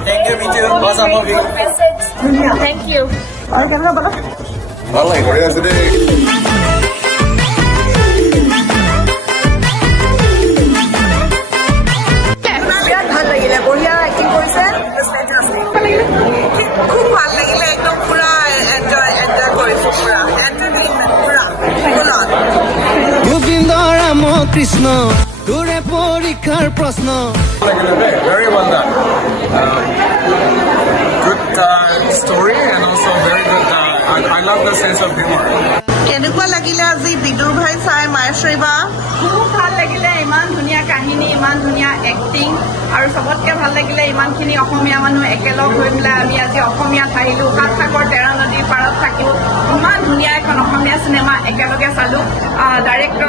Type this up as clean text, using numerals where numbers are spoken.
Thank you, Michu. What's up, movie? Thank you. ভাল লাগে কৰি আছে দেই বিৰাট ভাল লাগিলে বঢ়িয়া এক্টিং কৰিছে খুব ভাল লাগিলে একদম পুৰা এনজয় কৰিছো পুৰা এণ্টাৰটেইনমেণ্ট পুৰা ফুলত গোবিন্দ ৰাম কৃষ্ণ তোৰে পৰীক্ষাৰ প্ৰশ্ন very well done good story and also very good I love the sense of humor কেনেকুৱা লাগিলে আজি বিদুৰ ভাই চাই মায়েশ্বৰী বা খুব ভাল লাগিলে ইমান ধুনীয়া কাহিনী ইমান ধুনীয়া এক্টিং আৰু চবতকৈ ভাল লাগিলে ইমানখিনি অসমীয়া মানুহ একেলগ হৈ পেলাই আমি আজি অসমীয়াত আহিলোঁ সাত সাগৰ তেৰা নদীৰ পাৰত থাকিও ইমান ধুনীয়া এখন অসমীয়া চিনেমা একেলগে চালোঁ ডাইৰেক্টৰ